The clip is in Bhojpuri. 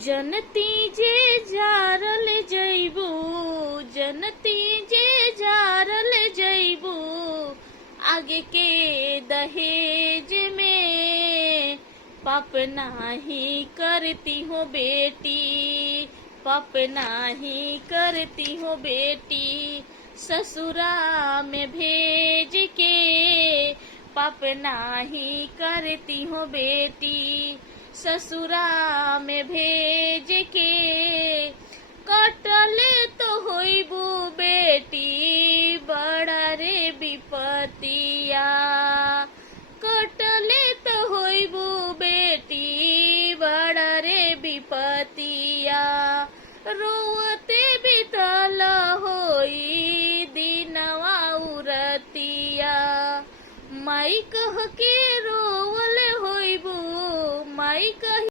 जनती जे जारल जइबू, जनती जे जारल जइबू, आगे के दहेज में पाप नाही करती हो बेटी, पाप नाही करती हो बेटी, ससुरा में भेज के पाप नाही करती हो बेटी, ससुरा में भेज के कटले तो होइबू बेटी, बड़ा रे विपतिया, कटले तो होइबू बेटी, बड़ा रे विपतिया, रोवते बितल होई दिनवा उरतिया, माई कह के रोवल होइबू, माई कह